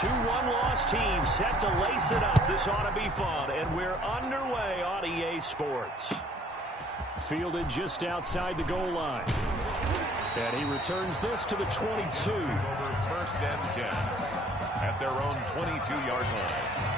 Two one-loss teams set to lace it up. This ought to be fun, and we're underway on EA Sports. Fielded just outside the goal line. And he returns this to the 22. Over first and 10 at their own 22-yard line.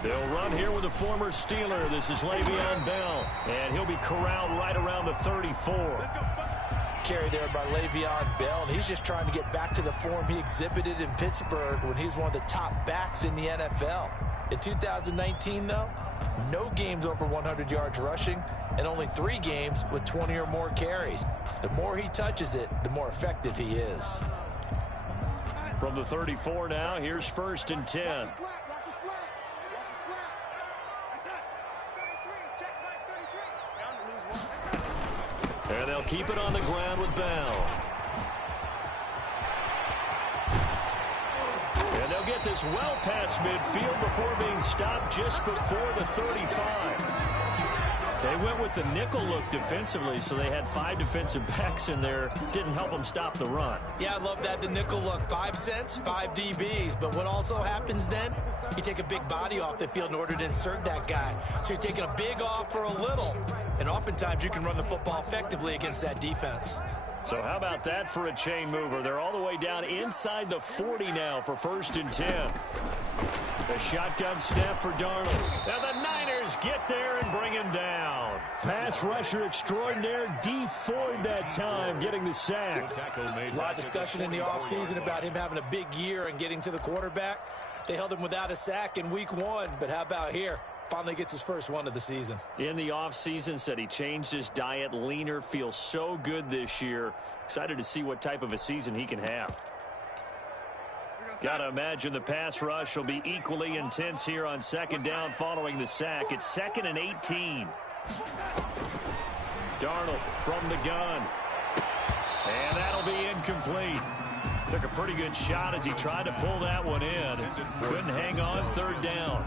They'll run here with a former Steeler. This is Le'Veon Bell, and he'll be corralled right around the 34. Carry there by Le'Veon Bell, and he's just trying to get back to the form he exhibited in Pittsburgh when he was one of the top backs in the NFL. In 2019, though, no games over 100 yards rushing, and only 3 games with 20 or more carries. The more he touches it, the more effective he is. From the 34 now, here's first and 10. And they'll keep it on the ground with Bell. And they'll get this well past midfield before being stopped just before the 35. They went with the nickel look defensively, so they had 5 defensive backs in there. Didn't help them stop the run. Yeah, I love that, the nickel look. 5 cents, 5 DBs. But what also happens then, you take a big body off the field in order to insert that guy. So you're taking a big off for a little. And oftentimes you can run the football effectively against that defense. So how about that for a chain mover? They're all the way down inside the 40 now for first and 10. The shotgun snap for Darnold. And the Niners get there and bring him down. Pass rusher extraordinaire, Dee Ford that time getting the sack. There's a lot of discussion in the offseason about him having a big year and getting to the quarterback. They held him without a sack in week 1, but how about here? Finally gets his first one of the season. In the offseason, said he changed his diet, leaner, feels so good this year. Excited to see what type of a season he can have. Got to imagine the pass rush will be equally intense here on second down following the sack. It's 2nd and 18. Darnold from the gun. And that'll be incomplete. Took a pretty good shot as he tried to pull that one in. Couldn't hang on, 3rd down.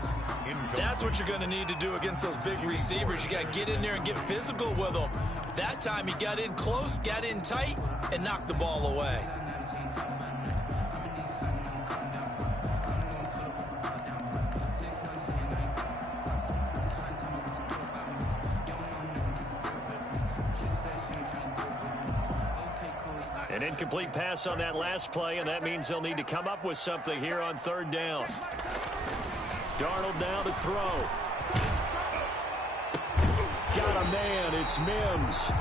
That's what you're going to need to do against those big receivers. You got to get in there and get physical with them. That time he got in close, got in tight, and knocked the ball away. An incomplete pass on that last play, and that means they'll need to come up with something here on 3rd down. Darnold now to throw. Got a man, it's Mims.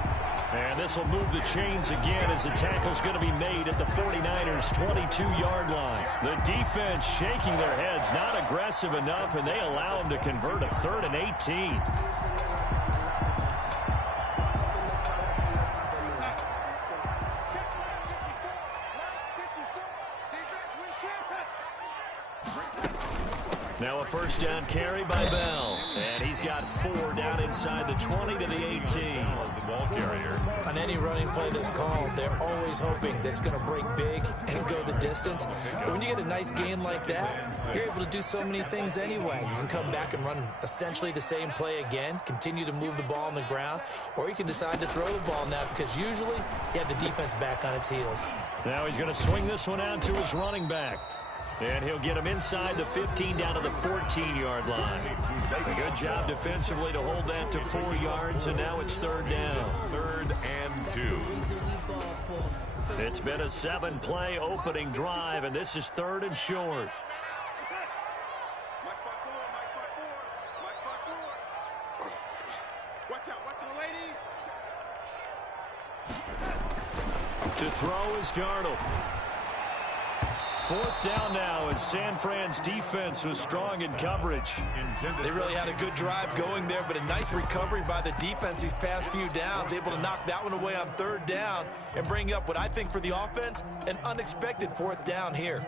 And this will move the chains again as the tackle's going to be made at the 49ers' 22-yard line. The defense shaking their heads, not aggressive enough, and they allow them to convert a 3rd and 18. Now a first down carry by Bell. And he's got 4 down inside the 20 to the 18. The ball carrier. On any running play that's called, they're always hoping that it's going to break big and go the distance. But when you get a nice gain like that, you're able to do so many things anyway. You can come back and run essentially the same play again, continue to move the ball on the ground, or you can decide to throw the ball now because usually you have the defense back on its heels. Now he's going to swing this one out to his running back. And he'll get him inside the 15 down to the 14-yard line. A good job defensively to hold that to 4 yards, and now it's 3rd down. 3rd and 2. It's been a 7-play opening drive, and this is 3rd and short. To throw is Darnold. 4th down now as San Fran's defense was strong in coverage. They really had a good drive going there, but a nice recovery by the defense these past few downs, able to knock that one away on 3rd down and bring up what I think for the offense, an unexpected 4th down here.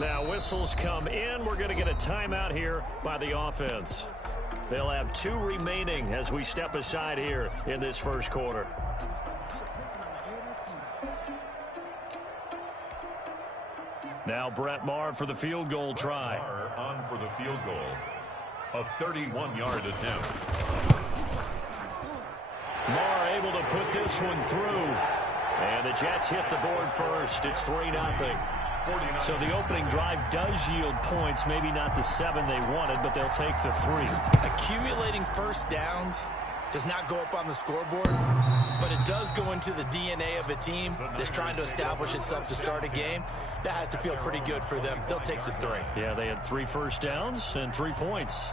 Now whistles come in. We're going to get a timeout here by the offense. They'll have 2 remaining as we step aside here in this first quarter. Now Brett Maher for the field goal try. Maher on for the field goal. A 31-yard attempt. Maher able to put this one through. And the Jets hit the board first. It's 3-0. So the opening drive does yield points. Maybe not the 7 they wanted, but they'll take the 3. Accumulating first downs does not go up on the scoreboard, but it does go into the DNA of a team that's trying to establish itself to start a game. That has to feel pretty good for them. They'll take the 3. Yeah, they had 3 first downs and 3 points.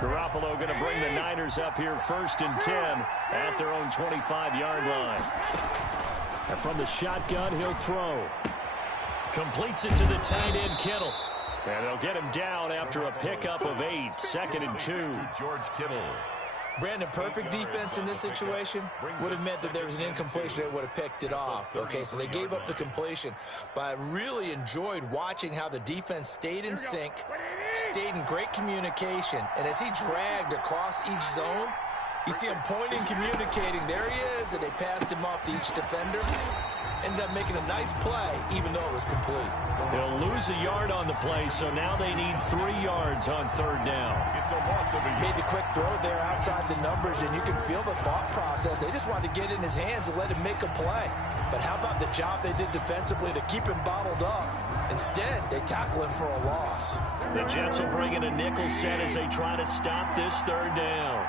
Garoppolo going to bring the Niners up here 1st and 10 at their own 25-yard line. And from the shotgun, he'll throw. Completes it to the tight end, Kittle. And they'll get him down after a pickup of 8. 2nd and 2. George Kittle. Brandon, perfect defense in this situation would have meant that there was an incompletion. They would have picked it off. Okay, so they gave up the completion. But I really enjoyed watching how the defense stayed in sync, stayed in great communication, and as he dragged across each zone, you see him pointing, communicating. There he is, and they passed him off to each defender. Ended up making a nice play, even though it was complete. They'll lose a yard on the play, so now they need 3 yards on 3rd down. It's a loss of a yard. Made the quick throw there outside the numbers, and you can feel the thought process. They just wanted to get in his hands and let him make a play. But how about the job they did defensively to keep him bottled up? Instead, they tackle him for a loss. The Jets will bring in a nickel set as they try to stop this 3rd down.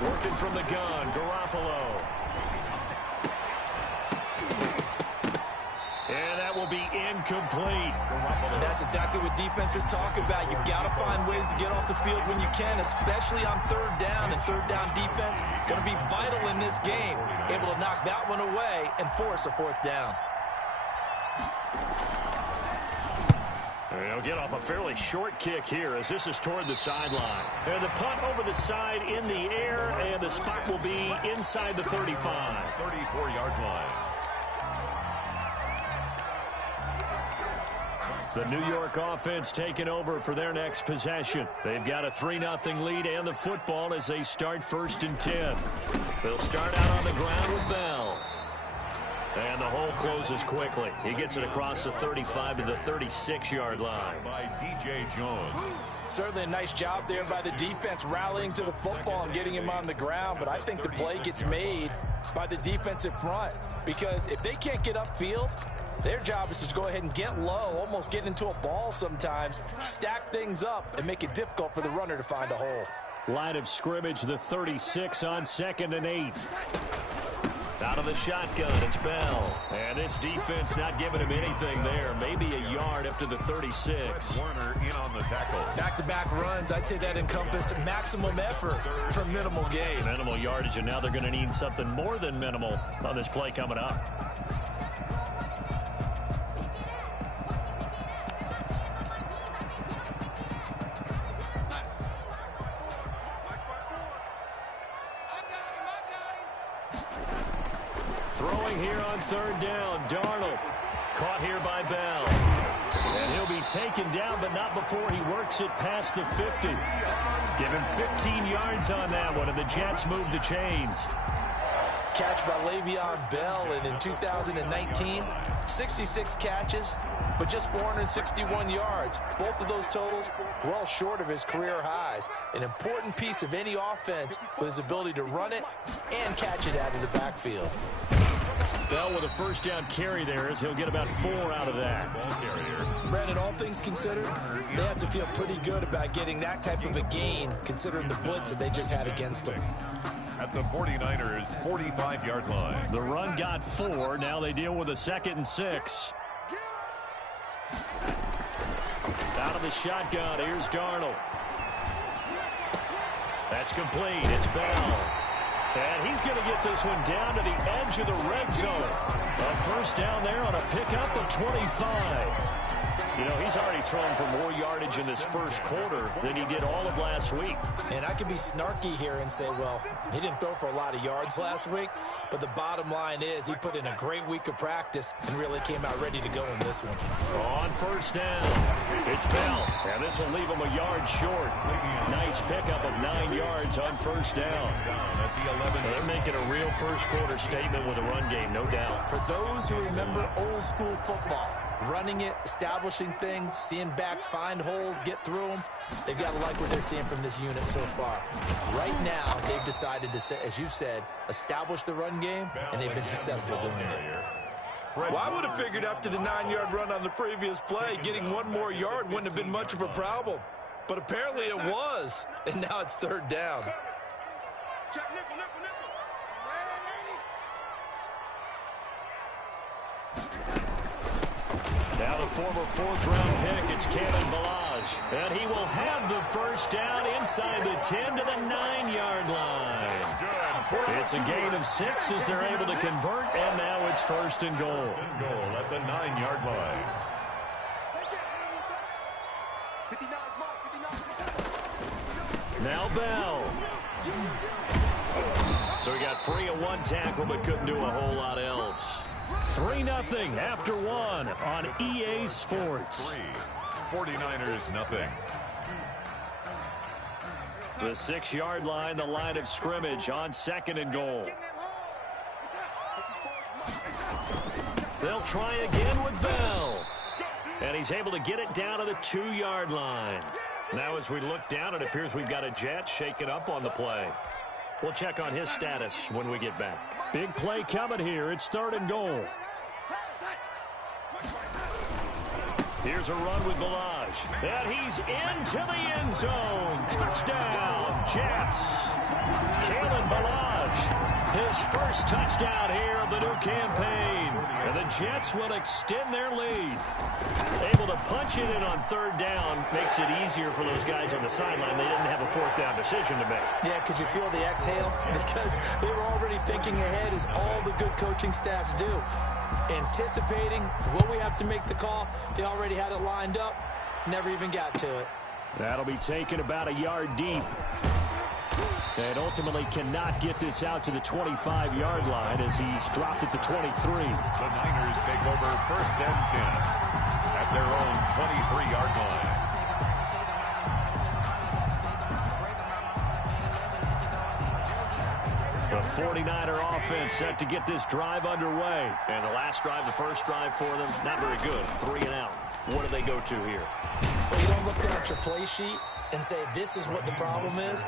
Working from the gun, Garoppolo. And that will be incomplete. And that's exactly what defenses talk about. You've got to find ways to get off the field when you can, especially on 3rd down. And 3rd down defense going to be vital in this game. Able to knock that one away and force a 4th down. They'll get off a fairly short kick here as this is toward the sideline. And the punt over the side in the air, and the spot will be inside the 35. 34-yard line. The New York offense taking over for their next possession. They've got a 3-0 lead and the football as they start 1st and 10. They'll start out on the ground with Bell. And the hole closes quickly. He gets it across the 35 to the 36-yard line. By DJ Jones. Certainly a nice job there by the defense rallying to the football and getting him on the ground. But I think the play gets made by the defensive front, because if they can't get upfield, their job is to go ahead and get low, almost get into a ball sometimes, stack things up, and make it difficult for the runner to find a hole. Line of scrimmage, the 36 on 2nd and 8. Out of the shotgun, it's Bell. And this defense not giving him anything there. Maybe a yard up to the 36. Warner in on the tackle. Back-to-back runs, I'd say that encompassed maximum effort for minimal gain. Minimal yardage, and now they're going to need something more than minimal on this play coming up. Throwing here on 3rd down, Darnold. Caught here by Bell. And he'll be taken down, but not before he works it past the 50. Give him 15 yards on that one, and the Jets move the chains. Catch by Le'Veon Bell, and in 2019, 66 catches, but just 461 yards. Both of those totals well short of his career highs. An important piece of any offense with his ability to run it and catch it out of the backfield. Bell with a 1st down carry there as he'll get about 4 out of that. Ball carrier. Brandon, all things considered, they have to feel pretty good about getting that type of a gain, considering the blitz that they just had against them. At the 49ers' 45-yard line. The run got 4. Now they deal with a 2nd and 6. Out of the shotgun, here's Darnold. That's complete. It's Bell. And he's going to get this one down to the edge of the red zone. A first down there on a pickup of 25. You know, he's already thrown for more yardage in this first quarter than he did all of last week. And I could be snarky here and say, well, he didn't throw for a lot of yards last week, but the bottom line is he put in a great week of practice and really came out ready to go in this one. On first down, it's Bell. And this will leave him a yard short. Nice pickup of 9 yards on first down. They're making a real first quarter statement with a run game, no doubt. For those who remember old school football, running it, establishing things, seeing backs find holes, get through them, they've got to like what they're seeing from this unit so far. Right now, they've decided to, as you've said, establish the run game, and they've been successful doing it. Well, I would have figured after the 9-yard run on the previous play, getting one more yard wouldn't have been much of a problem. But apparently it was, and now it's third down. Now the former fourth-round pick, it's Kalen Ballage. And he will have the first down inside the 10 to the 9-yard line. It's a gain of 6 as they're able to convert, and now it's first and goal. At the 9-yard line. Now Bell. So he got free of one tackle, but couldn't do a whole lot else. 3-0 after one on EA Sports. 49ers nothing. The 6-yard line, the line of scrimmage on second and goal. They'll try again with Bell. And he's able to get it down to the 2-yard line. Now as we look down, it appears we've got a Jet shaken up on the play. We'll check on his status when we get back. Big play coming here. It's third and goal. Here's a run with Ballage. And he's into the end zone. Touchdown, Jets. Kalen Ballage, his first touchdown here of the new campaign. And the Jets will extend their lead. Able to punch it in on third down makes it easier for those guys on the sideline. They didn't have a fourth down decision to make. Yeah, could you feel the exhale? Because they were already thinking ahead, as all the good coaching staffs do. Anticipating, will we have to make the call? They already had it lined up, never even got to it. That'll be taken about a yard deep. And ultimately cannot get this out to the 25-yard line as he's dropped at the 23. The Niners take over first and 10 at their own 23-yard line. The 49er offense set to get this drive underway. And the last drive, the first drive for them, not very good. 3 and out. What do they go to here? Well, you don't look down at your play sheet and say, this is what the problem is.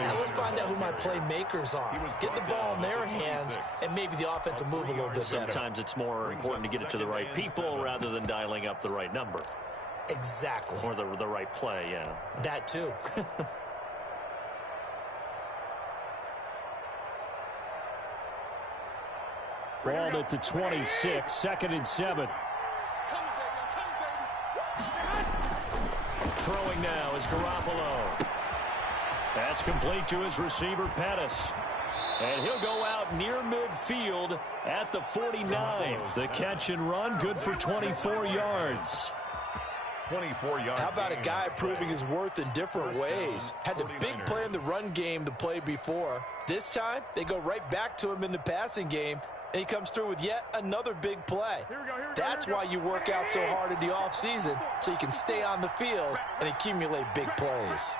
Now let's find out who my playmakers are. Get the ball in their hands, and maybe the offense will move a little bit better. Sometimes it's more important to get it to the right people rather than dialing up the right number. Exactly. Or the right play, yeah. That too. Ball at the 26, second and 7. Throwing now is Garoppolo. That's complete to his receiver, Pettis. And he'll go out near midfield at the 49. The catch and run, good for 24 yards. 24 yards. How about a guy proving his worth in different ways? Had the big play in the run game the play before. This time, they go right back to him in the passing game, and he comes through with yet another big play. That's why you work out so hard in the offseason, so you can stay on the field and accumulate big plays.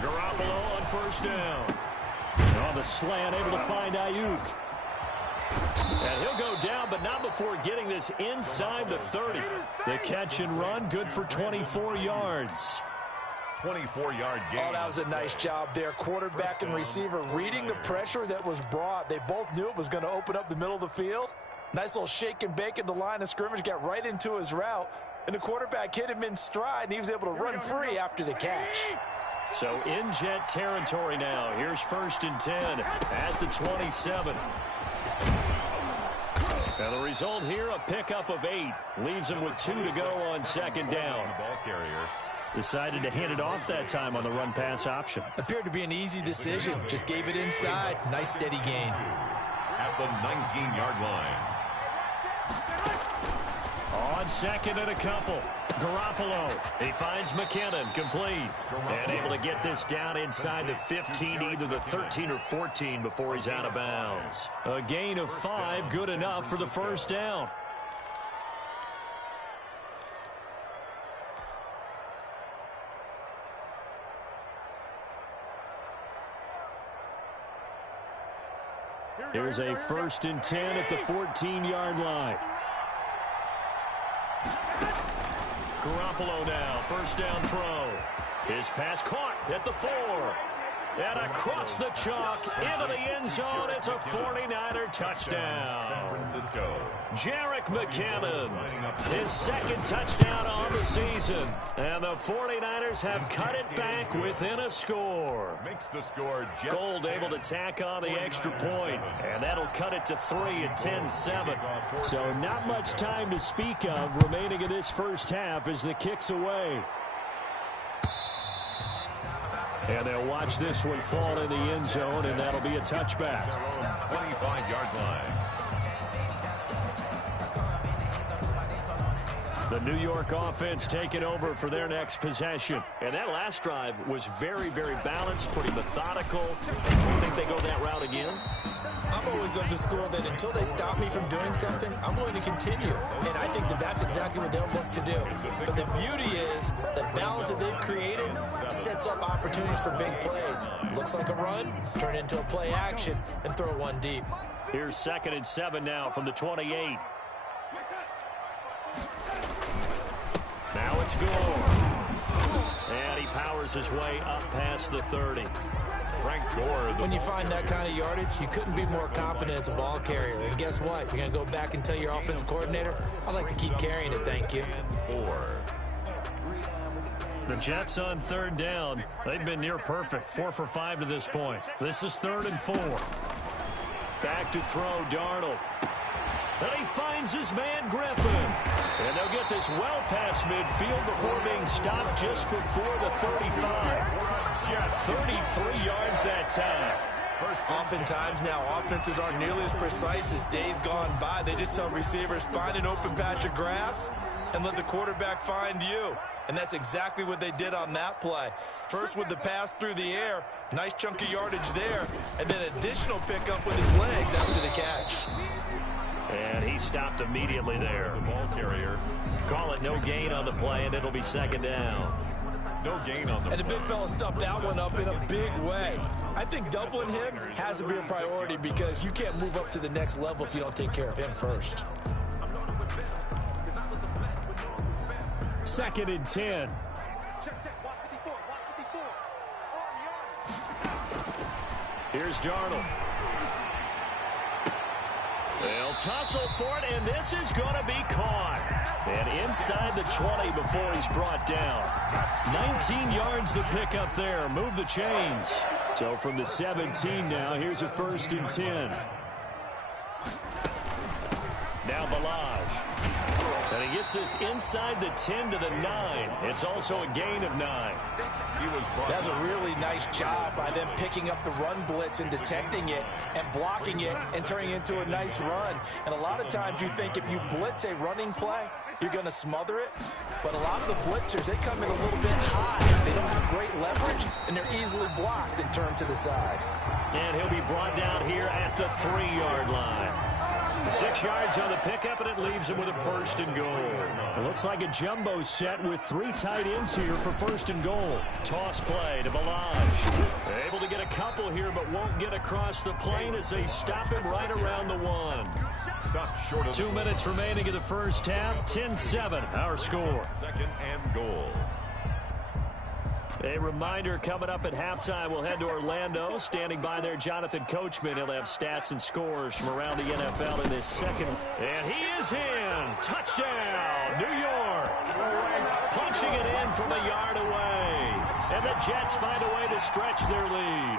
Garoppolo on first down. On the slant, able to find Ayuk. And he'll go down, but not before getting this inside the 30. The catch and run, good for 24 yards. 24-yard gain. Oh, that was a nice job there. Quarterback and receiver reading the pressure that was brought. They both knew it was going to open up the middle of the field. Nice little shake and bake at the line of scrimmage, got right into his route. And the quarterback hit him in stride, and he was able to run free after the catch. So in Jet territory now. Here's first and 10 at the 27. And the result here, a pickup of 8. Leaves him with 2 to go on second down. Ball carrier. Decided to hand it off that time on the run-pass option. Appeared to be an easy decision. Just gave it inside. Nice steady gain. At the 19-yard line. On second and a couple. Garoppolo. He finds McKinnon. Complete. And able to get this down inside the 15, either the 13 or 14 before he's out of bounds. A gain of 5, good enough for the first down. Here's a 1st and 10 at the 14-yard line. Garoppolo now, first down throw. His pass caught at the 4. And across the chalk into the end zone. It's a 49er touchdown. San Francisco. Jerick McKinnon, his 2nd touchdown on the season. And the 49ers have cut it back within a score. Makes the score. Jets. Gold able to tack on the extra point. And that'll cut it to 3 at 10-7. So not much time to speak of remaining in this first half as the kick's away. And they'll watch this one fall in the end zone, and that'll be a touchback. 25-yard line. The New York offense taking over for their next possession. And that last drive was very, very balanced, pretty methodical. You think they go that route again? I'm always of the school that until they stop me from doing something, I'm going to continue. And I think that that's exactly what they'll look to do. But the beauty is the balance that they've created sets up opportunities for big plays. Looks like a run, turn it into a play action, and throw one deep. Here's 2nd and 7 now from the 28. Now it's Gore. And he powers his way up past the 30. Frank Gore. When you find that kind of yardage, you couldn't be more confident as a ball carrier. And guess what? You're going to go back and tell your offensive coordinator, I'd like to keep carrying it, thank you. 4. The Jets on 3rd down. They've been near perfect. 4 for 5 to this point. This is 3rd and 4. Back to throw, Darnold. And he finds his man, Griffin. And they'll get this well past midfield before being stopped just before the 35. 33 yards that time. Oftentimes now, offenses aren't nearly as precise as days gone by. They just tell receivers, find an open patch of grass and let the quarterback find you. And that's exactly what they did on that play. First with the pass through the air, nice chunk of yardage there, and then additional pickup with his legs after the catch. And he stopped immediately there. The ball carrier. Call it no gain on the play, and it'll be 2nd down. No gain on the And the big fella stuffed that one up in a big way. I think doubling him has to be a priority because you can't move up to the next level if you don't take care of him first. 2nd and 10. Here's Darnold. They'll tussle for it, and this is going to be caught. And inside the 20 before he's brought down. 19 yards the pickup there. Move the chains. So from the 17 now, here's a 1st and 10. Now Balaj. And he gets this inside the 10 to the 9. It's also a gain of 9. That's a really nice job by them picking up the run blitz and detecting it and blocking it and turning it into a nice run. And a lot of times you think if you blitz a running play, you're going to smother it. But a lot of the blitzers, they come in a little bit high. They don't have great leverage, and they're easily blocked and turned to the side. And he'll be brought down here at the 3-yard line. 6 yards on the pickup, and it leaves him with a 1st and goal. It looks like a jumbo set with 3 tight ends here for 1st and goal. Toss play to Balaj. Able to get a couple here, but won't get across the plane as they stop him right around the 1. Stopped short of 2 minutes remaining in the first half. 10-7, our score. 2nd and goal. A reminder, coming up at halftime, we'll head to Orlando. Standing by there, Jonathan Coachman. He'll have stats and scores from around the NFL in this second. And he is in. Touchdown, New York. Punching it in from a yard away. And the Jets find a way to stretch their lead.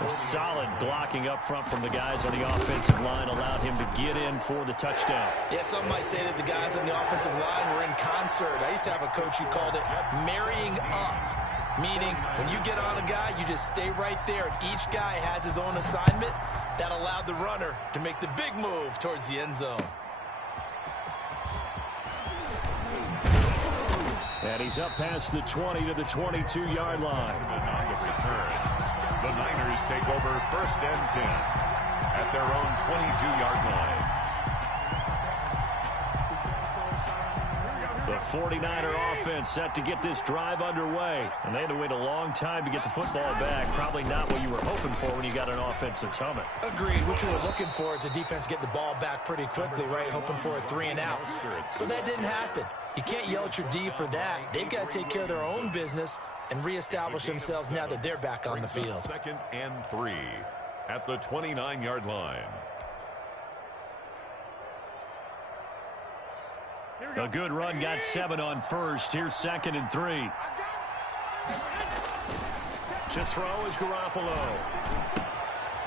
A solid blocking up front from the guys on the offensive line allowed him to get in for the touchdown. Yeah, some might say that the guys on the offensive line were in concert. I used to have a coach who called it marrying up, meaning when you get on a guy, you just stay right there, and each guy has his own assignment. That allowed the runner to make the big move towards the end zone. And he's up past the 20 to the 22-yard line. On the return, the Niners take over 1st and 10 at their own 22-yard line. The 49er offense set to get this drive underway. And they had to wait a long time to get the football back. Probably not what you were hoping for when you got an offense that's humming. Agreed. What you were looking for is the defense getting the ball back pretty quickly, right? Hoping for a 3-and-out. So that didn't happen. You can't yell at your D for that. They've got to take care of their own business and reestablish themselves now that they're back on the field. 2nd and 3 at the 29-yard line. A good run got 7 on first. Here's 2nd and 3. To throw is Garoppolo.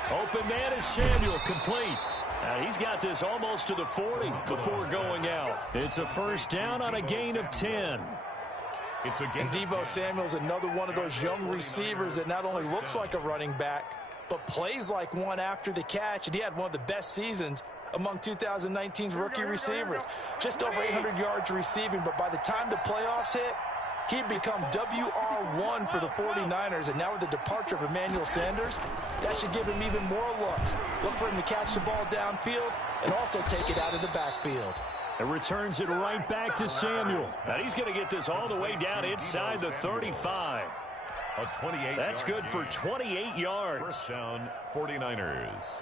Open man is Samuel, complete. He's got this almost to the 40 before going out. It's a first down on a gain of 10. And Deebo Samuel's another one of those young receivers that not only looks like a running back, but plays like one after the catch. And he had one of the best seasons among 2019's rookie receivers. Just over 800 yards receiving, but by the time the playoffs hit, he'd become WR1 for the 49ers, and now with the departure of Emmanuel Sanders, that should give him even more looks. Look for him to catch the ball downfield and also take it out of the backfield. It returns it right back to Samuel. And he's going to get this all the way down inside the 35. That's good for 28 yards. First down, 49ers.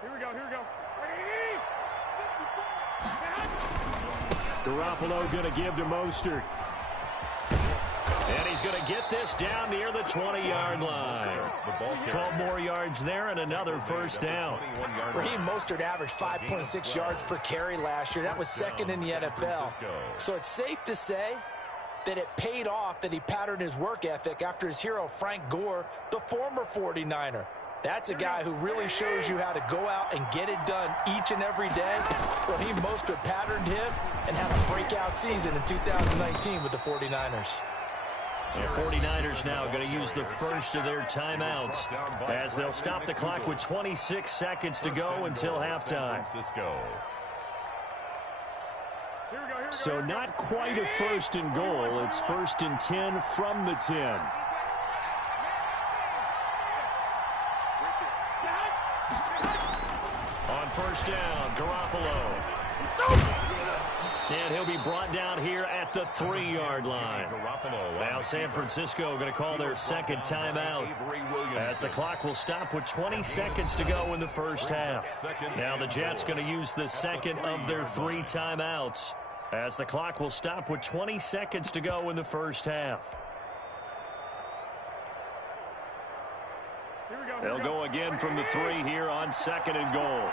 Here we go. Garoppolo going to give to Mostert. And he's going to get this down near the 20-yard line. 12 more yards there and another first down. Raheem Mostert averaged 5.6 yards per carry last year. That was 2nd in the NFL. So it's safe to say that it paid off that he patterned his work ethic after his hero Frank Gore, the former 49er. That's a guy who really shows you how to go out and get it done each and every day. Raheem Mostert patterned him and had a breakout season in 2019 with the 49ers. The 49ers now going to use the first of their timeouts as they'll stop the clock with 26 seconds to go until halftime. So not quite a 1st and goal. It's 1st and 10 from the 10. On first down, Garoppolo. And he'll be brought down here at the 3-yard line. Now San Francisco going to call their 2nd timeout as the clock will stop with 20 seconds to go in the first half. Now the Jets going to use the 2nd of their 3 timeouts as the clock will stop with 20 seconds to go in the first half. They'll go again from the 3 here on 2nd and goal.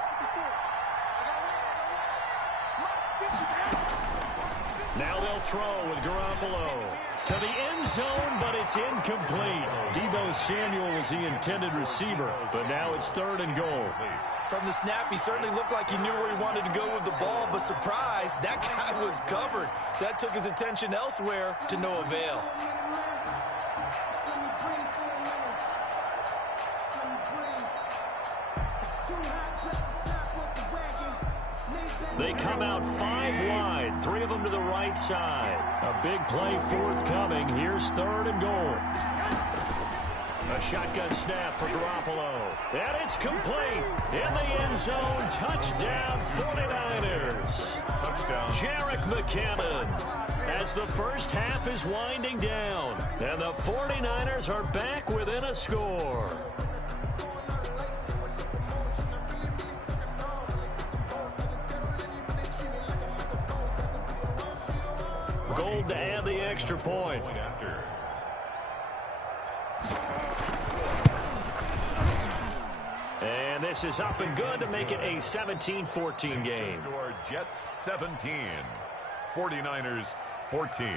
Now they'll throw with Garoppolo to the end zone, but it's incomplete. Deebo Samuel was the intended receiver, but now it's 3rd and goal. From the snap, he certainly looked like he knew where he wanted to go with the ball, but surprise, that guy was covered. So that took his attention elsewhere to no avail. They come out 5 wide, 3 of them to the right side. A big play forthcoming. Here's 3rd and goal. A shotgun snap for Garoppolo. And it's complete. In the end zone, touchdown 49ers. Touchdown. Jerick McKinnon. As the first half is winding down. And the 49ers are back within a score. Gold to add the extra point. And this is up and good to make it a 17-14 game. Jets 17, 49ers 14.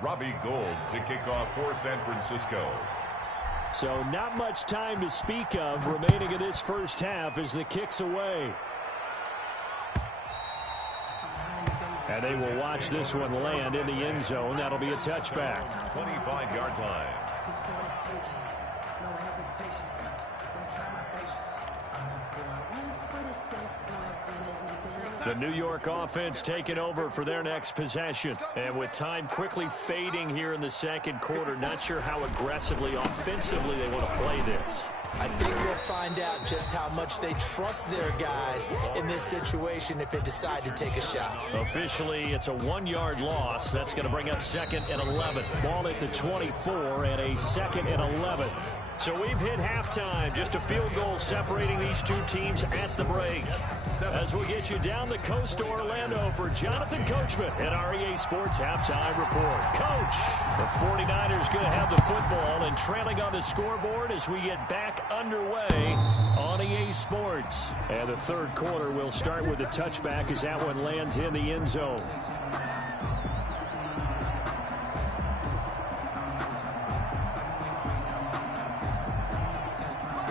Robbie Gould to kick off for San Francisco. So not much time to speak of remaining in this first half as the kick's away. And they will watch this one land in the end zone. That'll be a touchback. 25-yard line. The New York offense taking over for their next possession. And with time quickly fading here in the second quarter, not sure how aggressively, offensively they want to play this. I think we'll find out just how much they trust their guys in this situation if they decide to take a shot. Officially, it's a 1-yard loss. That's going to bring up 2nd and 11. Ball at the 24 and a 2nd and 11. So we've hit halftime. Just a field goal separating these two teams at the break. As we get you down the coast to Orlando for Jonathan Coachman at our EA Sports Halftime Report. Coach, the 49ers going to have the football and trailing on the scoreboard as we get back underway on EA Sports. And the third quarter will start with a touchback as that one lands in the end zone.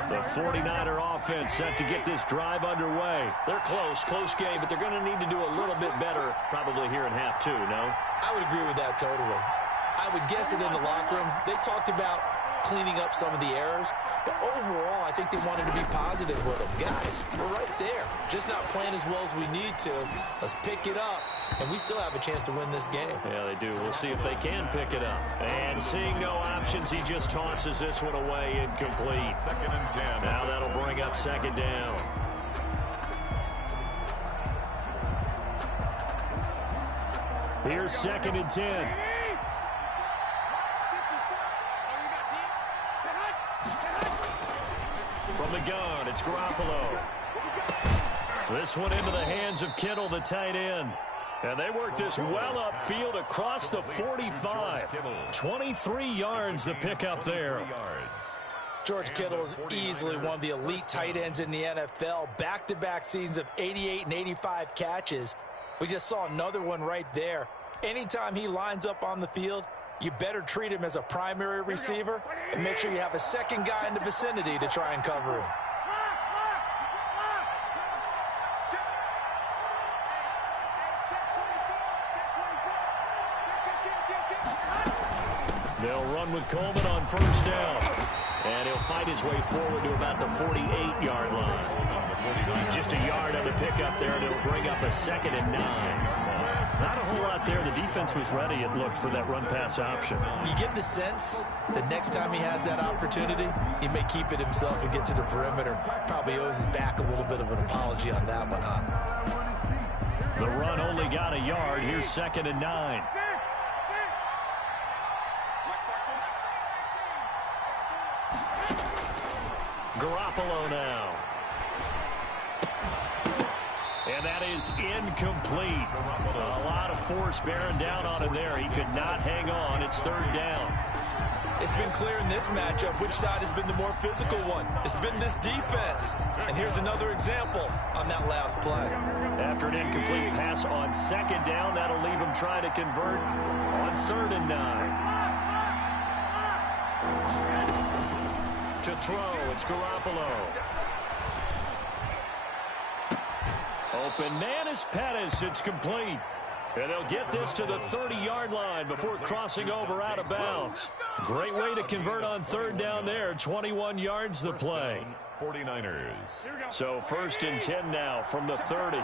The 49er offense set to get this drive underway. They're close game, but they're going to need to do a little bit better probably here in half two, no? I would agree with that totally. I would guess it in the locker room. They talked about cleaning up some of the errors, but overall, I think they wanted to be positive with them. Guys, we're right there. Just not playing as well as we need to. Let's pick it up, and we still have a chance to win this game. Yeah, they do. We'll see if they can pick it up. And seeing no options, he just tosses this one away, incomplete. 2nd and 10. Now that'll bring up 2nd down. Here's 2nd and 10. From the gun, it's Garoppolo. This one into the hands of Kittle, the tight end. And they work this well upfield across the 45. 23 yards the pickup there. George Kittle is easily one of the elite tight ends in the NFL. Back-to-back seasons of 88 and 85 catches. We just saw another one right there. Anytime he lines up on the field, you better treat him as a primary receiver and make sure you have a second guy in the vicinity to try and cover him. They'll run with Coleman on first down. And he'll fight his way forward to about the 48-yard line. Just a yard on the pickup there, and it'll bring up a 2nd and 9. Not a whole lot there. The defense was ready, it looked, for that run-pass option. You get the sense that next time he has that opportunity, he may keep it himself and get to the perimeter. Probably owes his back a little bit of an apology on that one, huh? The run only got a yard. Here's 2nd and 9. Garoppolo now. And that is incomplete. A lot of force bearing down on him there. He could not hang on. It's 3rd down. It's been clear in this matchup which side has been the more physical one. It's been this defense. And here's another example on that last play. After an incomplete pass on 2nd down, that'll leave him trying to convert on 3rd and 9. To throw, it's Garoppolo. Open man is Pettis. It's complete. And they'll get this to the 30-yard line before crossing over out of bounds. Great way to convert on 3rd down there. 21 yards the play. 49ers. So 1st and 10 now from the 30.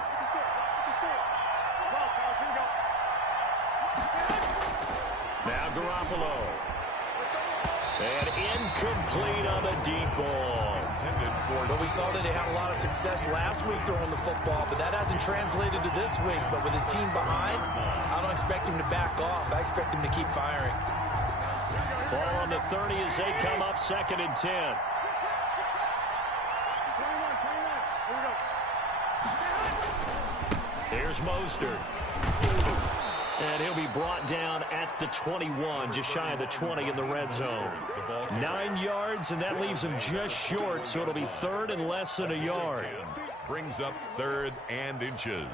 Now Garoppolo. And incomplete on the deep ball. But we saw that they had a lot of success last week throwing the football, but that hasn't translated to this week. But with his team behind, I don't expect him to back off. I expect him to keep firing. Ball on the 30 as they come up 2nd and 10. Here's Mostert. And he'll be brought down at the 21, just shy of the 20 in the red zone. 9 yards, and that leaves him just short, so it'll be third and less than a yard. Brings up third and inches.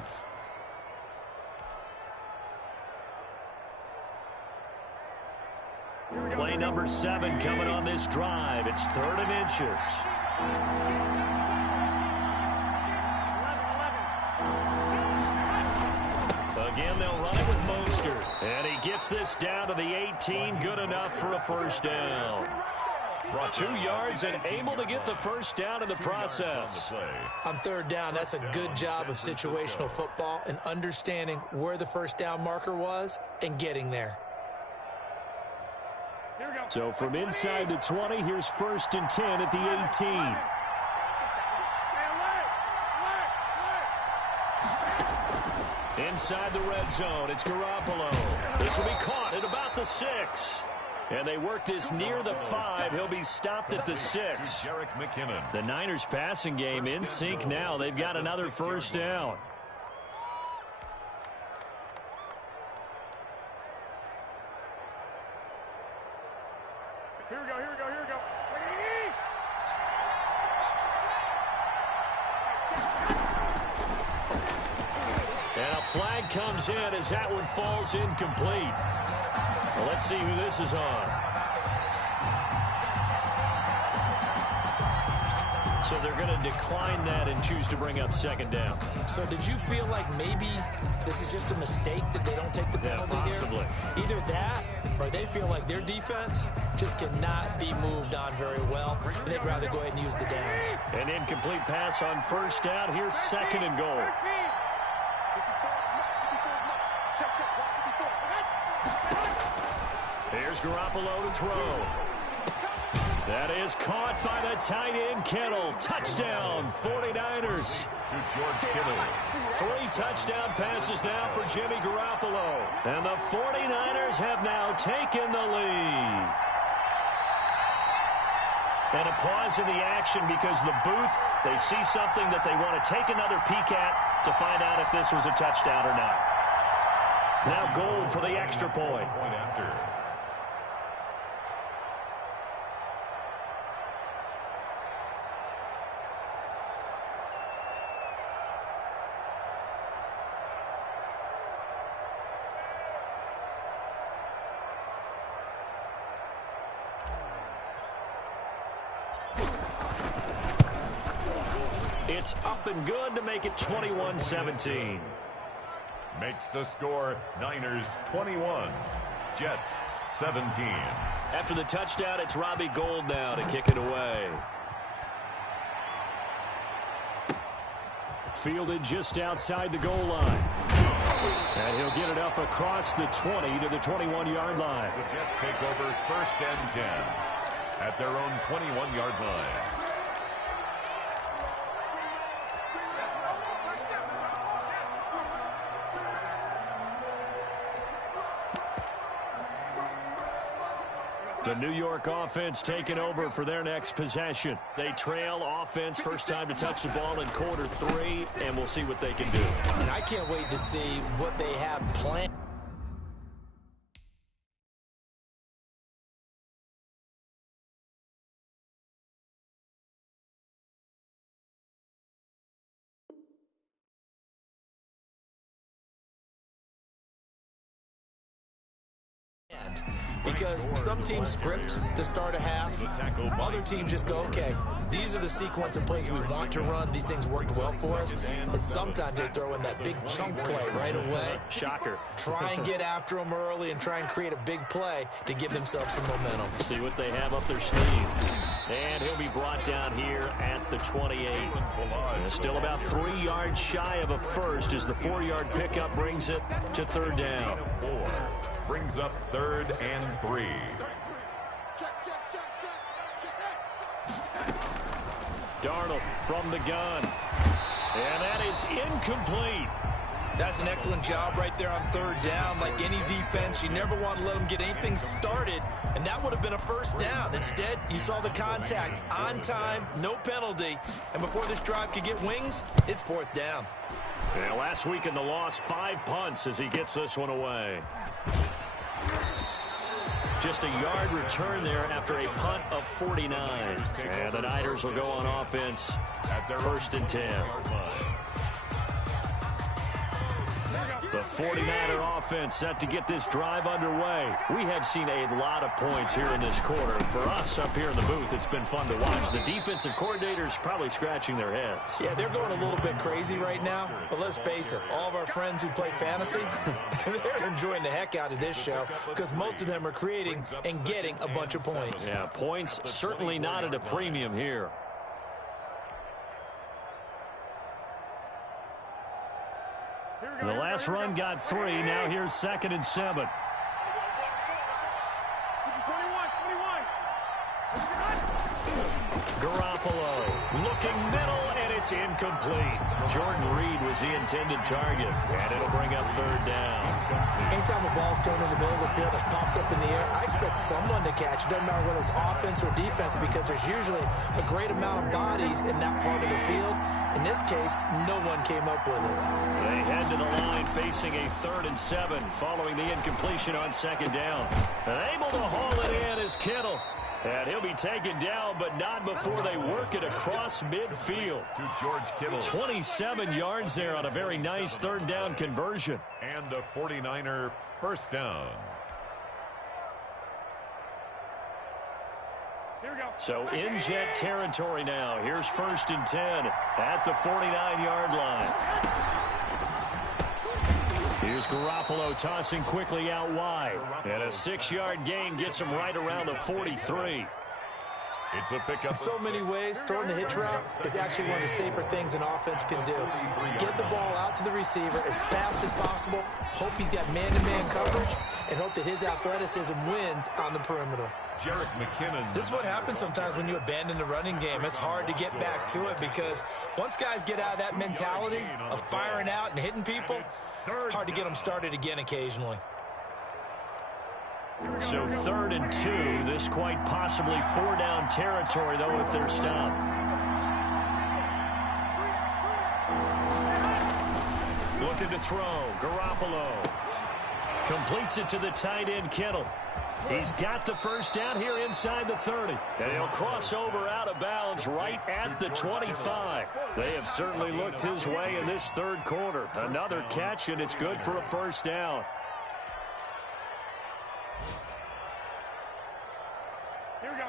Play number 7 coming on this drive. It's third and inches. Again, they'll run it with Mostert. And he gets this down to the 18. Good enough for a first down. 2 yards and able to get the first down in the process. On third down, that's a good job of situational football and understanding where the first down marker was and getting there. So from inside the 20, here's first and 10 at the 18. Inside the red zone, it's Garoppolo. This will be caught at about the 6. And they work this near the 5. He'll be stopped at the 6. Jerick McKinnon. The Niners passing game in sync now. They've got another first down. Here we go. And a flag comes in as that one falls incomplete. Well, let's see who this is on. So they're going to decline that and choose to bring up second down. So did you feel like maybe this is just a mistake that they don't take the penalty possibly. here? Either that or they feel like their defense just cannot be moved on very well, and they'd rather go ahead and use the downs. An incomplete pass on first down. Here's second and goal. Here's Garoppolo to throw. That is caught by the tight end, Kittle. Touchdown, 49ers. To George Kittle. 3 touchdown passes now for Jimmy Garoppolo. And the 49ers have now taken the lead. And a pause in the action because the booth, they see something that they want to take another peek at to find out if this was a touchdown or not. Now Gold for the extra point. Point after. It's up and good to make it 21-17. Makes the score Niners 21, Jets 17. After the touchdown, it's Robbie Gould now to kick it away. Fielded just outside the goal line. And he'll get it up across the 20 to the 21-yard line. The Jets take over first and 10 at their own 21-yard line. The New York offense taking over for their next possession. They trail offense, first time to touch the ball in quarter 3, and we'll see what they can do. And I can't wait to see what they have planned. Because some teams script to start a half, other teams just go, okay, these are the sequence of plays we want to run. These things worked well for us. And sometimes they throw in that big chunk play right away. Shocker. Try and get after them early and try and create a big play to give themselves some momentum. See what they have up their sleeve. And he'll be brought down here at the 28. And still about 3 yards shy of a first as the 4-yard pickup brings it to third down. 4 brings up third and 3. Darnold from the gun. And that is incomplete. That's an excellent job right there on third down. Like any defense, you never want to let them get anything started, and that would have been a first down. Instead, you saw the contact on time, no penalty, and before this drive could get wings, it's fourth down. And last week in the loss, 5 punts as he gets this one away. Just a yard return there after a punt of 49. And the Niners will go on offense at their 1st and 10. The 49er offense set to get this drive underway. We have seen a lot of points here in this quarter. For us up here in the booth, it's been fun to watch. The defensive coordinators probably scratching their heads. Yeah, they're going a little bit crazy right now. But let's face it, all of our friends who play fantasy, they're enjoying the heck out of this show because most of them are creating and getting a bunch of points. Yeah, points certainly not at a premium here. The last run got 3. Now here's 2nd and 7. Garoppolo looking middle, and it's incomplete. Jordan Reed was the intended target, and it'll bring up 3rd down. Anytime a ball's thrown in the middle of the field, it's popped up in the air, I expect someone to catch. It doesn't matter whether it's offense or defense because there's usually a great amount of bodies in that part of the field. In this case, no one came up with it. They head to the line facing a 3rd and 7 following the incompletion on 2nd down. And able to haul it in is Kittle. And he'll be taken down, but not before they work it across midfield. To George Kittle. 27 yards there on a very nice 3rd down conversion. And the 49er 1st down. So in jet territory now. Here's 1st and 10 at the 49-yard line. Here's Garoppolo tossing quickly out wide. And a 6-yard gain gets him right around the 43. It's a pickup. In so many ways, throwing the hitch route is actually one of the safer things an offense can do. Get the ball out to the receiver as fast as possible, hope he's got man-to-man coverage, and hope that his athleticism wins on the perimeter. Jerick McKinnon. This is what happens sometimes when you abandon the running game. It's hard to get back to it because once guys get out of that mentality of firing out and hitting people, hard to get them started again occasionally. So 3rd and 2. This quite possibly 4-down territory, though, if they're stopped. Looking to throw. Garoppolo completes it to the tight end, Kittle. He's got the 1st down here inside the 30. And he'll cross over out of bounds right at the 25. They have certainly looked his way in this 3rd quarter. Another catch, and it's good for a 1st down. Here we go.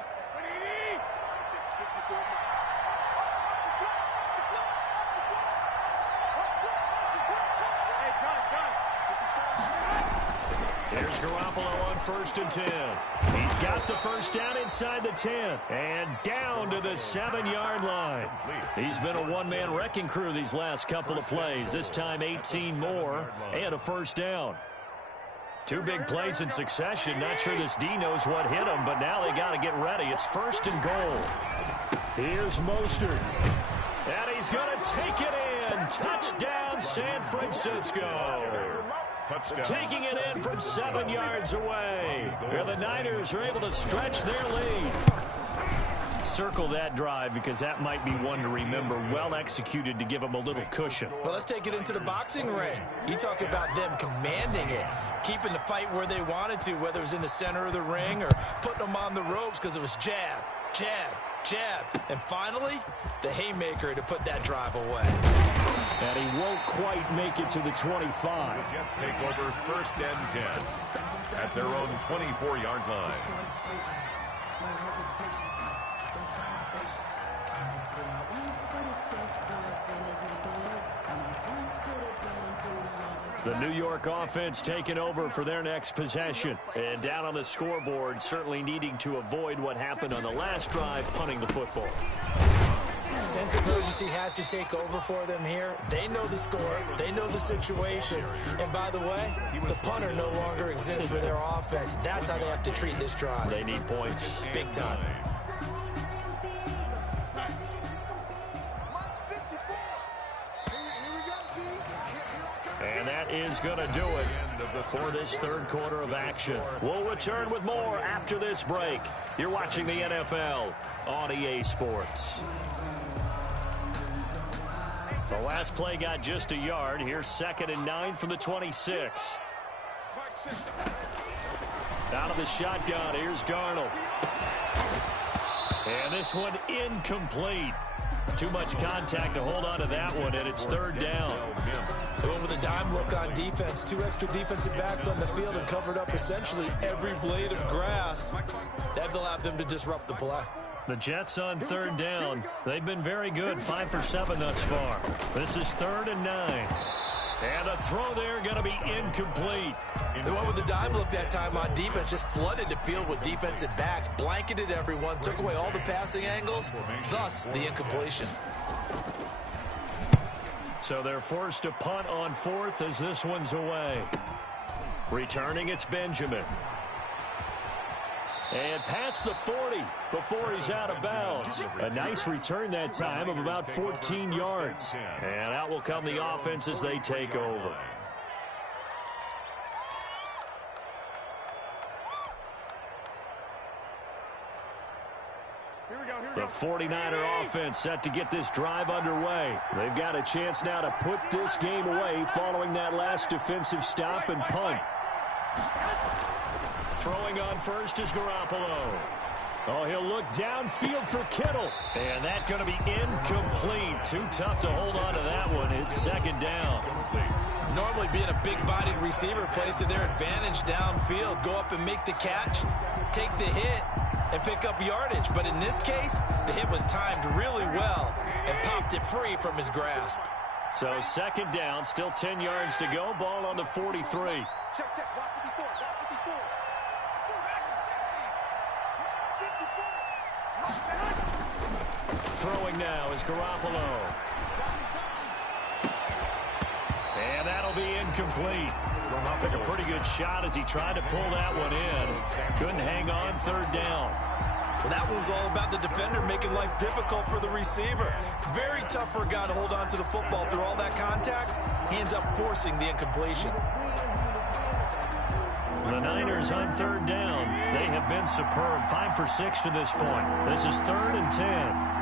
Here's Garoppolo on 1st and 10. He's got the 1st down inside the 10. And down to the 7-yard line. He's been a one-man wrecking crew these last couple of plays. This time 18 more and a 1st down. 2 big plays in succession. Not sure this D knows what hit him, but now they got to get ready. It's 1st and goal. Here's Mostert. And he's going to take it in. Touchdown, San Francisco. Touchdown. Taking it in from 7 yards away. And the Niners are able to stretch their lead. Circle that drive because that might be one to remember. Well executed to give them a little cushion. Well, let's take it into the boxing ring. You talk about them commanding it, keeping the fight where they wanted to, whether it was in the center of the ring or putting them on the ropes because it was jab, jab, jab. And finally, the haymaker to put that drive away. And he won't quite make it to the 25. The Jets take over 1st and 10 at their own 24-yard line. The New York offense taking over for their next possession. And down on the scoreboard, certainly needing to avoid what happened on the last drive, punting the football. Sense of urgency has to take over for them here. They know the score. They know the situation. And by the way, the punter no longer exists for their offense. That's how they have to treat this drive. They need points. Big time. And that is going to do it for this 3rd quarter of action. We'll return with more after this break. You're watching the NFL on EA Sports. The last play got just a yard. Here's 2nd and 9 from the 26. Out of the shotgun, here's Darnold. And this one incomplete. Too much contact to hold on to that one, and it's 3rd down. They went with a dime look on defense. 2 extra defensive backs on the field and covered up essentially every blade of grass. That allowed them to disrupt the play. The Jets on 3rd down. They've been very good, 5 for 7 thus far. This is 3rd and 9. And a throw there going to be incomplete. They went with the dime look that time on defense, just flooded the field with defensive backs, blanketed everyone, took away all the passing angles, thus the incompletion. So they're forced to punt on 4th as this one's away. Returning, it's Benjamin. And past the 40 before he's out of bounds. A nice return that time of about 14 yards. And out will come the offense as they take over. The 49er offense set to get this drive underway. They've got a chance now to put this game away following that last defensive stop and punt. Throwing on first is Garoppolo. Oh, he'll look downfield for Kittle. And that's going to be incomplete. Too tough to hold on to that one. It's 2nd down. Normally being a big-bodied receiver plays to their advantage downfield. Go up and make the catch, take the hit, and pick up yardage. But in this case, the hit was timed really well and popped it free from his grasp. So 2nd down, still 10 yards to go. Ball on the 43. Throwing now is Garoppolo. And that'll be incomplete. Took a pretty good shot as he tried to pull that one in. Couldn't hang on, 3rd down. Well, that one was all about the defender making life difficult for the receiver. Very tough for a guy to hold on to the football through all that contact. He ends up forcing the incompletion. The Niners on 3rd down. They have been superb. 5 for 6 to this point. This is 3rd and 10.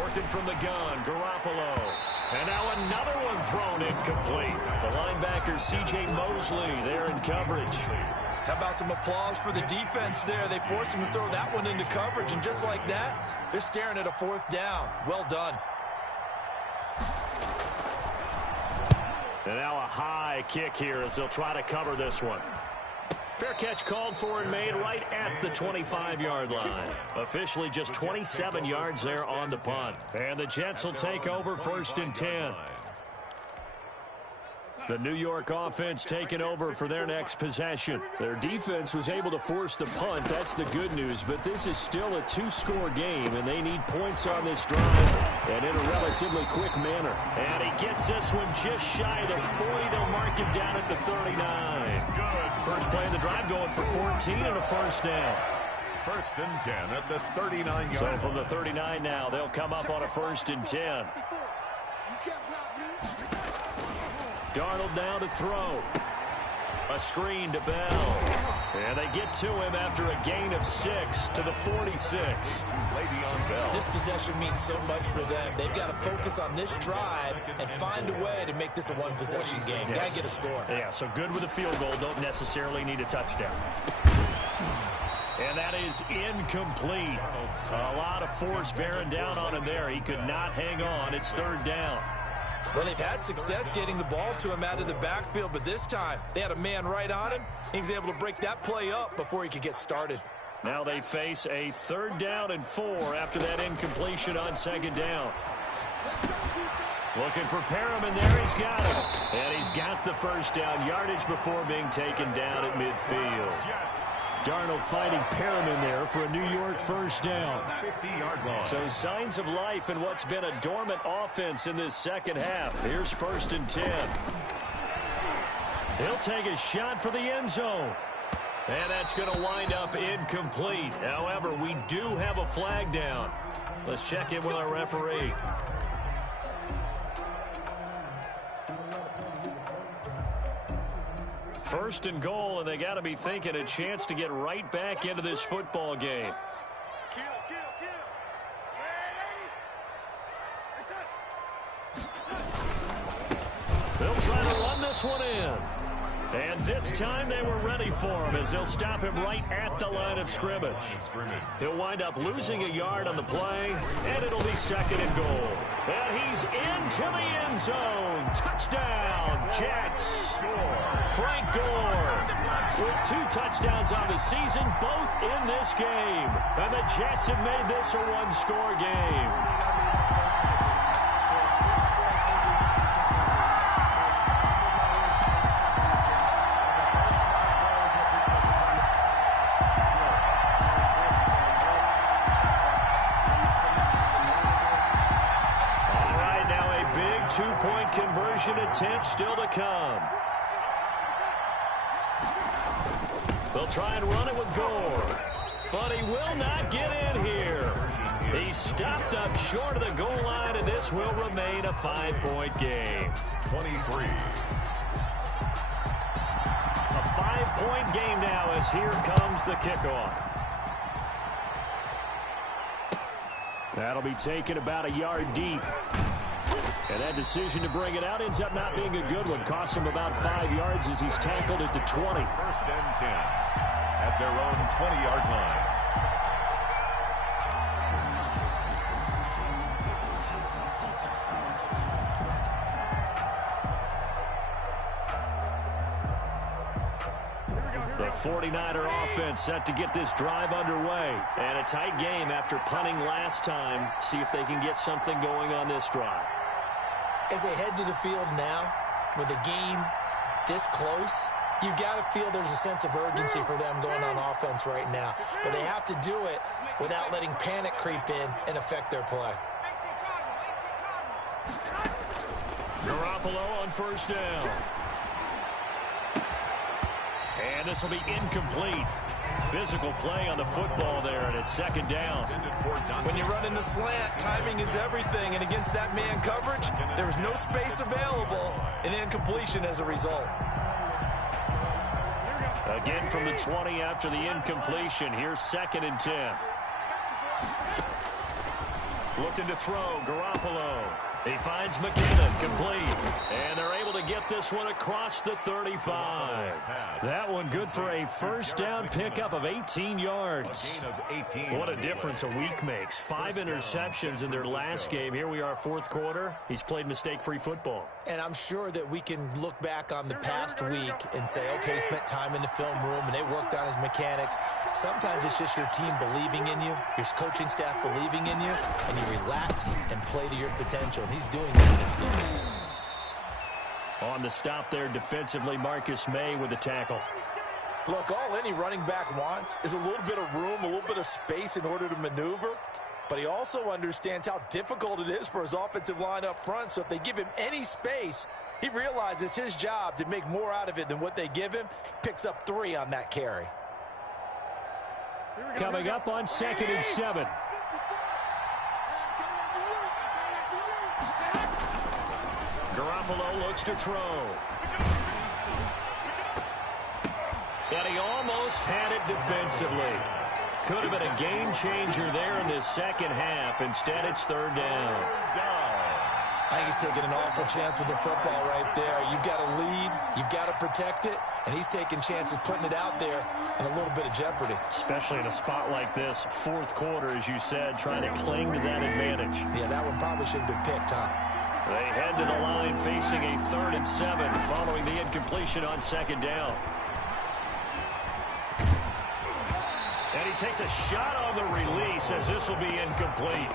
Working from the gun, Garoppolo. And now another one thrown incomplete. The linebacker, C.J. Mosley, there in coverage. How about some applause for the defense there? They forced him to throw that one into coverage, and just like that, they're staring at a 4th down. Well done. And now a high kick here as they'll try to cover this one. Fair catch called for and made right at the 25-yard line. Officially just 27 yards there on the punt. And the Jets will take over 1st and 10. The New York offense taking over for their next possession. Their defense was able to force the punt. That's the good news. But this is still a 2-score game, and they need points on this drive, and in a relatively quick manner. And he gets this one just shy of the 40. They'll mark him down at the 39. First play of the drive going for 14 and a 1st down. 1st and 10 at the 39-yard. So from the 39 now, they'll come up on a 1st and 10. Darnold now to throw. A screen to Bell. And they get to him after a gain of 6 to the 46. Le'Veon Bell. This possession means so much for them. They've got to focus on this drive and find a way to make this a one-possession game. Yes. Got to get a score. Yeah, so good with a field goal. Don't necessarily need a touchdown. And that is incomplete. A lot of force bearing down on him there. He could not hang on. It's 3rd down. Well, they've had success getting the ball to him out of the backfield, but this time they had a man right on him. He was able to break that play up before he could get started. Now they face a 3rd down and 4 after that incompletion on 2nd down. Looking for Perriman there. He's got him. And he's got the 1st down yardage before being taken down at midfield. Darnold finding Perriman there for a New York 1st down. 50-yard line. So signs of life in what's been a dormant offense in this 2nd half. Here's 1st and 10. He'll take a shot for the end zone. And that's going to wind up incomplete. However, we do have a flag down. Let's check in with our referee. First and goal, and they got to be thinking a chance to get right back into this football game. this one in. And this time they were ready for him as they'll stop him right at the line of scrimmage. He'll wind up losing a yard on the play, and it'll be second and goal. And he's into the end zone. Touchdown, Jets. Frank Gore with 2 touchdowns on the season, both in this game. And the Jets have made this a one-score game. Two-point conversion attempt still to come. They'll try and run it with Gore, but he will not get in here. He's stopped up short of the goal line, and this will remain a 5-point game. 23. A 5-point game now as here comes the kickoff. That'll be taken about a yard deep. And that decision to bring it out ends up not being a good one. Cost him about 5 yards as he's tackled at the 20. First and 10 at their own 20-yard line. The 49er offense set to get this drive underway. And a tight game after punting last time. See if they can get something going on this drive. As they head to the field now, with the game this close, you've got to feel there's a sense of urgency for them going on offense right now. But they have to do it without letting panic creep in and affect their play. Garoppolo on first down. And this will be incomplete. Physical play on the football there, and it's second down. When you run in the slant, timing is everything, and against that man coverage, there's no space available, and incompletion as a result. Again from the 20 after the incompletion. Here's second and 10. Looking to throw, Garoppolo. He finds McKinnon, complete. And they're able to get this one across the 35. That one good for a first down pickup of 18 yards. What a difference a week makes. 5 interceptions in their last game. Here we are, fourth quarter. He's played mistake-free football. And I'm sure that we can look back on the past week and say, okay, he spent time in the film room and they worked on his mechanics. Sometimes it's just your team believing in you, your coaching staff believing in you, and you relax and play to your potential. And he's doing that in this game. On the stop there defensively, Marcus May with the tackle. Look, all any running back wants is a little bit of room, a little bit of space in order to maneuver. But he also understands how difficult it is for his offensive line up front. So if they give him any space, he realizes his job to make more out of it than what they give him. Picks up 3 on that carry. Coming up on second and 7. Garoppolo looks to throw. And he almost had it defensively. Could have been a game changer there in this second half. Instead, it's third down. I think he's taking an awful chance with the football right there. You've got to lead, you've got to protect it, and he's taking chances putting it out there in a little bit of jeopardy. Especially in a spot like this, fourth quarter, as you said, trying to cling to that advantage. Yeah, that one probably should have been picked, huh? They head to the line facing a 3rd and 7 following the incompletion on second down. And he takes a shot on the release as this will be incomplete.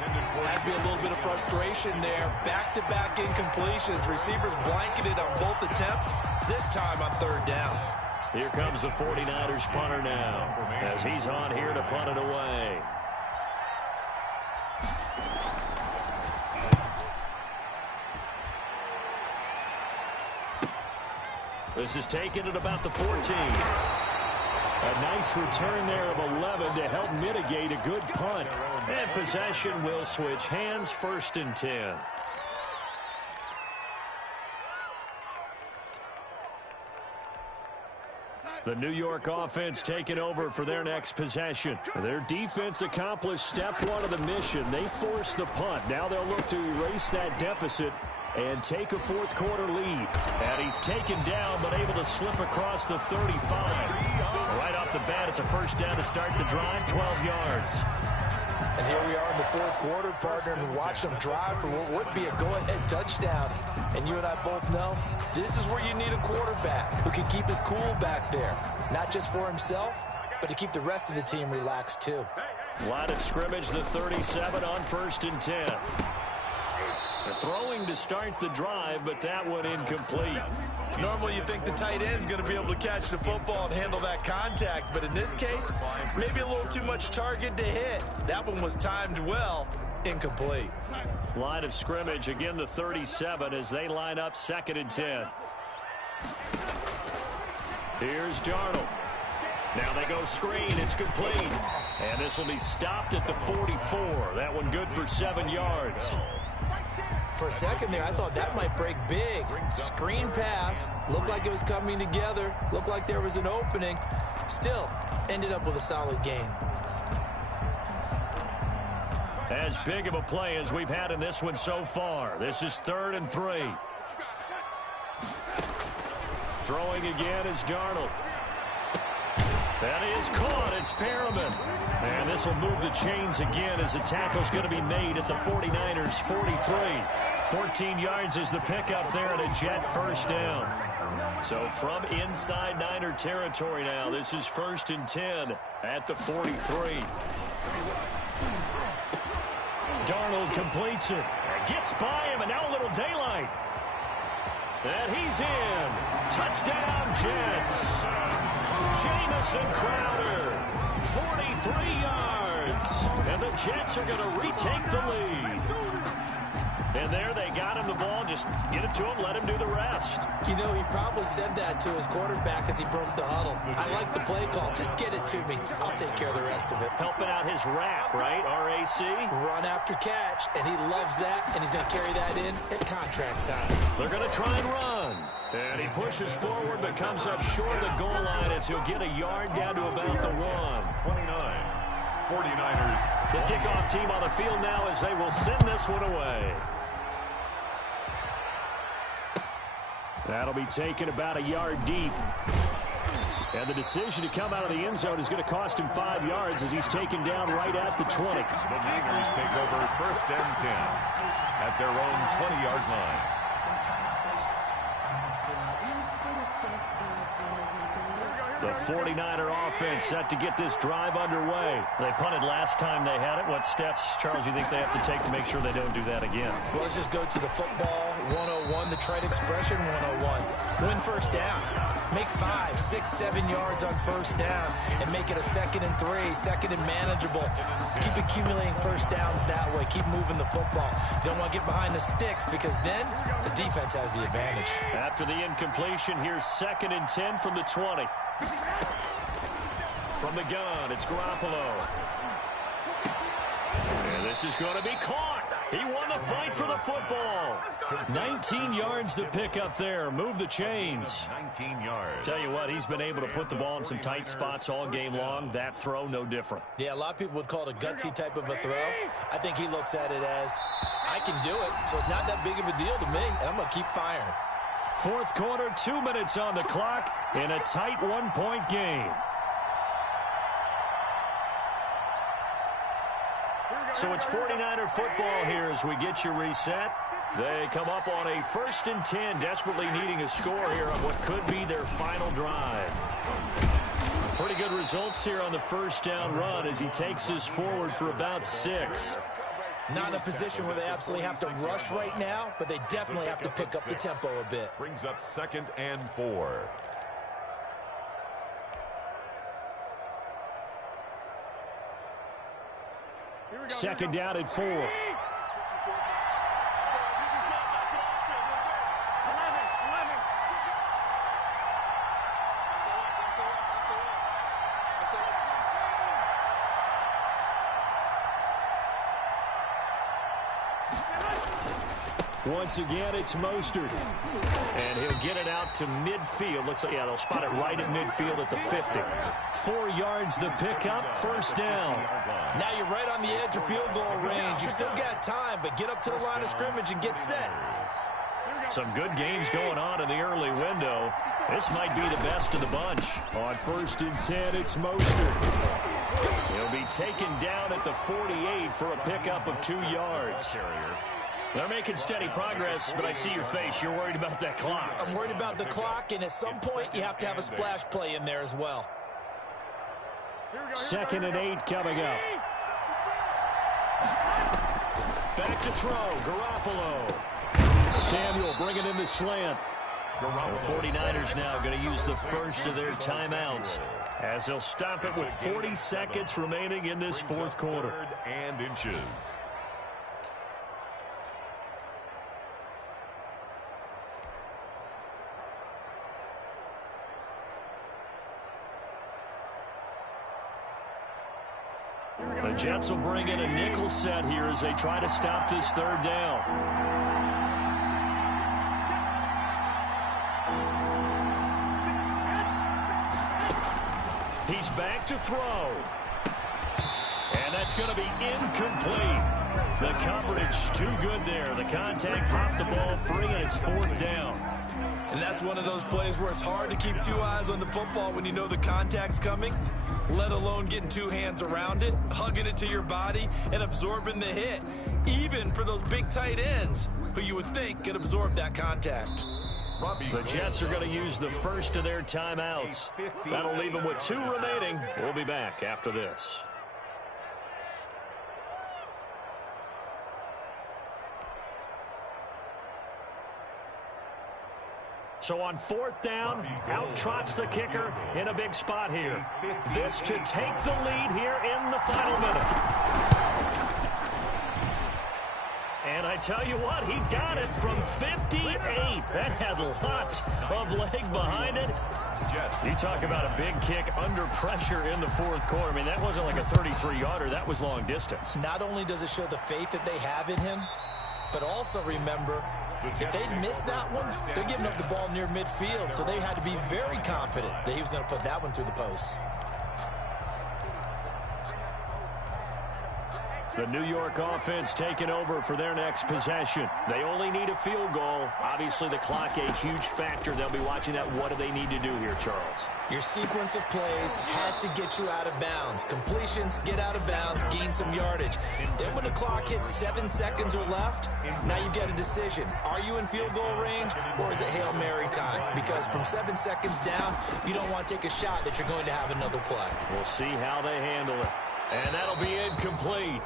Has to be a little bit of frustration there. Back-to-back incompletions. Receivers blanketed on both attempts, this time on 3rd down. Here comes the 49ers punter now as he's on here to punt it away. This is taken at about the 14. A nice return there of 11 to help mitigate a good punt. And possession will switch hands, 1st and 10. The New York offense taking over for their next possession. Their defense accomplished step 1 of the mission. They forced the punt. Now they'll look to erase that deficit and take a fourth quarter lead. And he's taken down but able to slip across the 35. Right off the bat, it's a first down to start the drive, 12 yards. And here we are in the fourth quarter, partner, and watch them drive for what would be a go-ahead touchdown. And you and I both know this is where you need a quarterback who can keep his cool back there. Not just for himself, but to keep the rest of the team relaxed too. Line of scrimmage, the 37 on 1st and 10. They're throwing to start the drive, but that one incomplete. Normally you think the tight end's going to be able to catch the football and handle that contact, but in this case, maybe a little too much target to hit. That one was timed well, incomplete. Line of scrimmage, again the 37 as they line up 2nd and 10. Here's Darnold. Now they go screen. It's complete. And this will be stopped at the 44. That one good for 7 yards. For a second there, I thought that might break big. Screen pass. Looked like it was coming together. Looked like there was an opening. Still, ended up with a solid game. As big of a play as we've had in this one so far. This is 3rd and 3. Throwing again is Darnold. That is caught. It's Perriman. And this will move the chains again as the tackle's going to be made at the 49ers 43. 14 yards is the pickup there and a Jet first down. So from inside Niner territory now, this is 1st and 10 at the 43. Darnold completes it. Gets by him, and now a little daylight. And he's in. Touchdown, Jets. Jamison Crowder, 43 yards. And the Jets are going to retake the lead. And there they got him the ball. Just get it to him, let him do the rest. You know, he probably said that to his quarterback as he broke the huddle. I like the play call. Just get it to me. I'll take care of the rest of it. Helping out his RAC, right? R-A-C? Run after catch, and he loves that, and he's going to carry that in at contract time. They're going to try and run. And he pushes forward but comes up short of the goal line as he'll get a yard down to about the 1. 29. 49ers. The kickoff team on the field now as they will send this one away. That'll be taken about a yard deep. And the decision to come out of the end zone is going to cost him 5 yards as he's taken down right at the 20. The Niners take over 1st and 10 at their own 20-yard line. The 49er offense set to get this drive underway. They punted last time they had it. What steps, Charles, you think they have to take to make sure they don't do that again? Well, let's just go to the football 101, the trade expression 101. Win first down. Make 5, 6, 7 yards on first down and make it a 2nd and 3, 2nd and manageable. Keep accumulating first downs that way. Keep moving the football. You don't want to get behind the sticks because then the defense has the advantage. After the incompletion, here's 2nd and 10 from the 20. From the gun, it's Garoppolo. And this is going to be caught. He won the fight for the football. 19 yards to pick up there. Move the chains. 19 yards. Tell you what, he's been able to put the ball in some tight spots all game long. That throw, no different. Yeah, a lot of people would call it a gutsy type of a throw. I think he looks at it as, I can do it, so it's not that big of a deal to me, and I'm going to keep firing. Fourth quarter, 2 minutes on the clock in a tight 1-point game. So it's 49er football here as we get you reset. They come up on a 1st and 10, desperately needing a score here on what could be their final drive. Pretty good results here on the first down run as he takes us forward for about 6. Not in a position where they absolutely have to rush right now, but they definitely have to pick up the tempo a bit. Brings up 2nd and 4. Second down at 4. Once again, it's Mostert. And he'll get it out to midfield. Looks like, yeah, they'll spot it right at midfield at the 50. 4 yards the pickup, first down. Now you're right on the edge of field goal range. You've still got time, but get up to the line of scrimmage and get set. Some good games going on in the early window. This might be the best of the bunch. On 1st and 10, it's Mostert. He'll be taken down at the 48 for a pickup of 2 yards. They're making steady progress, but I see your face. You're worried about that clock. I'm worried about the clock, and at some point, you have to have a splash play in there as well. 2nd and 8 coming up. Back to throw, Garoppolo. Samuel bringing in the slant. The 49ers now going to use the first of their timeouts as they'll stop it with 40 seconds remaining in this 4th quarter. 3rd and inches. The Jets will bring in a nickel set here as they try to stop this 3rd down. He's back to throw. And that's going to be incomplete. The coverage too good there. The contact popped the ball free, and it's 4th down. And that's one of those plays where it's hard to keep 2 eyes on the football when you know the contact's coming, let alone getting 2 hands around it, hugging it to your body, and absorbing the hit. Even for those big tight ends who you would think could absorb that contact. The Jets are going to use the first of their timeouts. That'll leave them with 2 remaining. We'll be back after this. So on 4th down, out trots the kicker in a big spot here. This to take the lead here in the final minute. And I tell you what, he got it from 58. That had lots of leg behind it. You talk about a big kick under pressure in the 4th quarter. I mean, that wasn't like a 33-yarder. That was long distance. Not only does it show the faith that they have in him, but also remember, if they'd missed that one, they're giving up the ball near midfield, so they had to be very confident that he was going to put that one through the post. The New York offense taking over for their next possession. They only need a field goal. Obviously, the clock a huge factor. They'll be watching that. What do they need to do here, Charles? Your sequence of plays has to get you out of bounds. Completions, get out of bounds, gain some yardage. Then when the clock hits 7 seconds or left, now you get a decision. Are you in field goal range, or is it Hail Mary time? Because from 7 seconds down, you don't want to take a shot that you're going to have another play. We'll see how they handle it. And that'll be incomplete.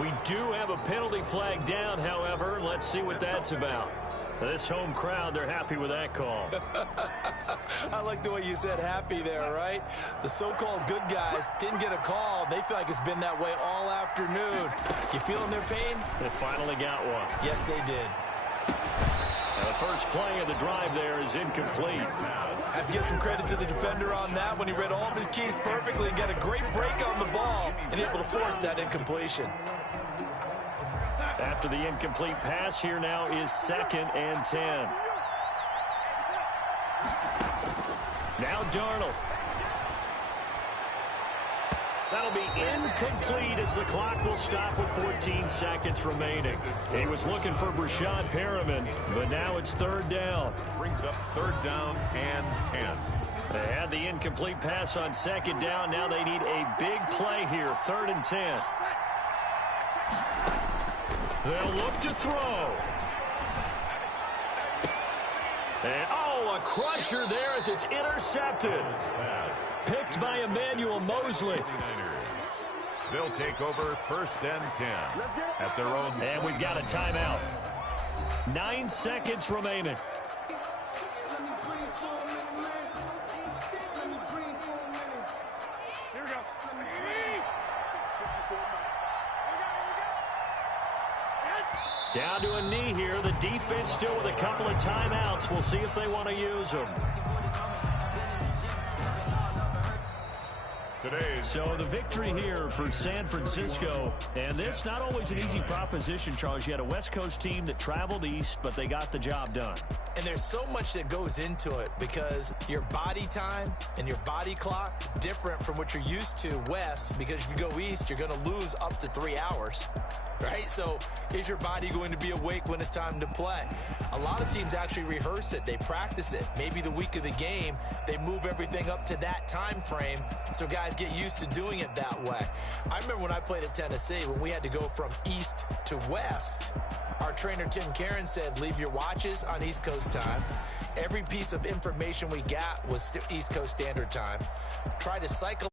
We do have a penalty flag down, however. Let's see what that's about. This home crowd, they're happy with that call. I like the way you said happy there, right? The so-called good guys didn't get a call. They feel like it's been that way all afternoon. You feeling their pain? They finally got one. Yes, they did. And the first play of the drive there is incomplete. I have to give some credit to the defender on that when he read all of his keys perfectly and got a great break on the ball and able to force that incompletion. After the incomplete pass, here now is 2nd and 10. Now Darnold. That'll be incomplete as the clock will stop with 14 seconds remaining. He was looking for Breshad Perriman, but now it's 3rd down. Brings up 3rd down and 10. They had the incomplete pass on 2nd down. Now they need a big play here, 3rd and 10. They'll look to throw. And, a crusher there as it's intercepted. Picked by Emmanuel Mosley. They'll take over 1st and 10 at their own. And we've got a timeout. 9 seconds remaining. Down to a knee here. The defense still with a couple of timeouts. We'll see if they want to use them. So the victory here for San Francisco. And this not always an easy proposition, Charles. You had a West Coast team that traveled east, but they got the job done. And there's so much that goes into it because your body time and your body clock different from what you're used to west, because if you go east, you're going to lose up to 3 hours, right? So is your body going to be awake when it's time to play? A lot of teams actually rehearse it. They practice it. Maybe the week of the game, they move everything up to that time frame so guys get used to doing it that way. I remember when I played at Tennessee, when we had to go from east to west, our trainer, Tim Karen, said, leave your watches on East Coast time. Every piece of information we got was East Coast Standard Time. Try to cycle